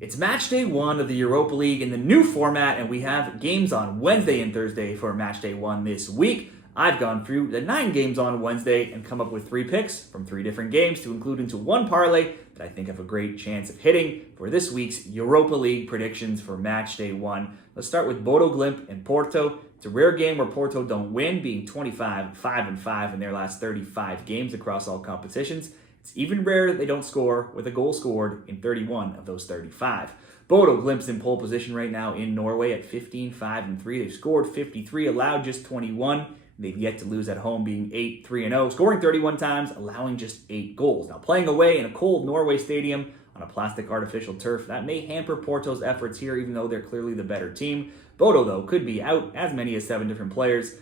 It's match day 1 of the Europa League in the new format, and we have games on Wednesday and Thursday for match day 1 this week. I've gone through the 9 games on Wednesday and come up with 3 picks from 3 different games to include into one parlay that I think have a great chance of hitting for this week's Europa League predictions for match day 1. Let's start with Bodo, Glimt, and Porto. It's a rare game where Porto don't win, being 25-5-5 in their last 35 games across all competitions. It's even rare that they don't score with a goal scored in 31 of those 35. Bodo, Glimt's in pole position right now in Norway at 15-5-3. They've scored 53, allowed just 21. They've yet to lose at home, being 8-3-0, scoring 31 times, allowing just 8 goals. Now, playing away in a cold Norway stadium on a plastic artificial turf, that may hamper Porto's efforts here, even though they're clearly the better team. Bodo, though, could be out as many as 7 different players.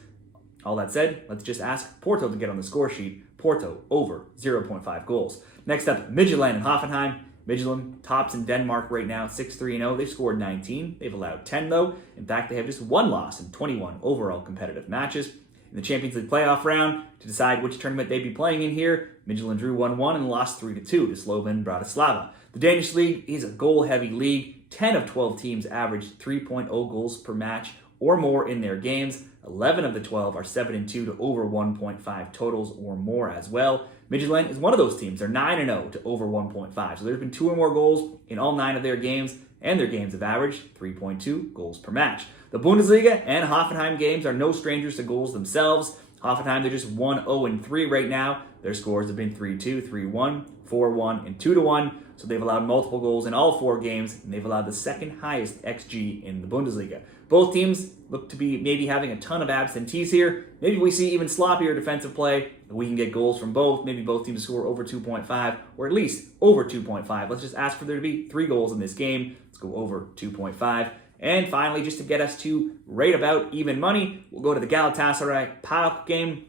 All that said, let's just ask Porto to get on the score sheet. Porto over 0.5 goals. Next up, Midtjylland and Hoffenheim. Midtjylland tops in Denmark right now, 6-3-0. They've scored 19. They've allowed 10, though. In fact, they have just 1 loss in 21 overall competitive matches. In the Champions League playoff round, to decide which tournament they'd be playing in here, Midtjylland drew 1-1 and lost 3-2 to Slovan Bratislava. The Danish league is a goal-heavy league. 10 of 12 teams averaged 3.0 goals per match or more in their games. 11 of the 12 are 7-2 to over 1.5 totals or more as well. Midtjylland is one of those teams. They're 9-0 to over 1.5. So there's been 2 or more goals in all 9 of their games, and their games have averaged 3.2 goals per match. The Bundesliga and Hoffenheim games are no strangers to goals themselves. Hoffenheim, they're just 1-0-3 right now. Their scores have been 3-2, 3-1, 4-1, and 2-1. So they've allowed multiple goals in all 4 games, and they've allowed the second highest XG in the Bundesliga. Both teams look to be maybe having a ton of absentees here. Maybe we see even sloppier defensive play. We can get goals from both. Maybe both teams score over 2.5, or at least over 2.5. Let's just ask for there to be 3 goals in this game. Let's go over 2.5. And finally, just to get us to right about even money, we'll go to the Galatasary PAOK game.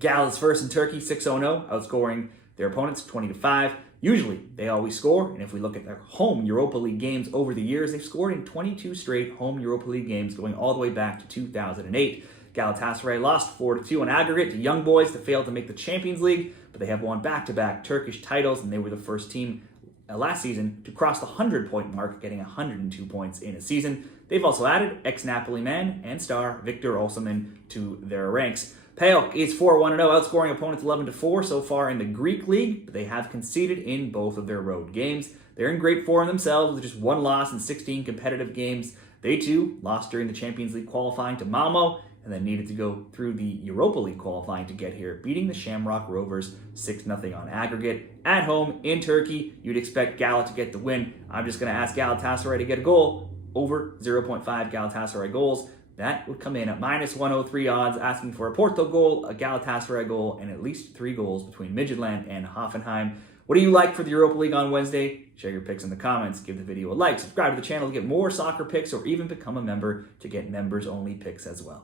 Gal is first in Turkey, 6-0, outscoring their opponents 20-5. Usually, they always score, and if we look at their home Europa League games over the years, they've scored in 22 straight home Europa League games, going all the way back to 2008. Galatasaray lost 4-2 on aggregate to Young Boys to fail to make the Champions League, but they have won back-to-back Turkish titles, and they were the first team last season to cross the 100-point mark, getting 102 points in a season. They've also added ex-Napoli man and star Victor Osimhen to their ranks. PAOK is 4-1-0, outscoring opponents 11-4 so far in the Greek league, but they have conceded in both of their road games. They're in great form themselves with just 1 loss in 16 competitive games. They too lost during the Champions League qualifying to Malmo, and then needed to go through the Europa League qualifying to get here, beating the Shamrock Rovers 6-0 on aggregate. At home in Turkey, you'd expect Gala to get the win. I'm just going to ask Galatasaray to get a goal, over 0.5 Galatasaray goals. That would come in at -103 odds, asking for a Porto goal, a Galatasaray goal, and at least 3 goals between Midtjylland and Hoffenheim. What do you like for the Europa League on Wednesday? Share your picks in the comments, give the video a like, subscribe to the channel to get more soccer picks, or even become a member to get members-only picks as well.